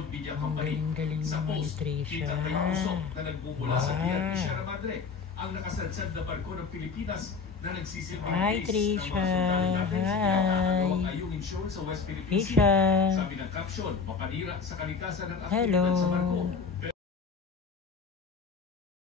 Gold Media Company. Galing Sa naman ni post, Trisha. kita kay usok na nagmumula sa Wow. Pier ni Sierra Madre, ang nakasadsad na barko ng Pilipinas na nagsisilbing Hi, base ng mga Trisha. sundalo natin sa Hi. pinakakagawang ayungin show sa West Philippine Sea. Trisha. Sabi ng caption, mapanira sa kalikasan ng Hello. aktibidad sa barko.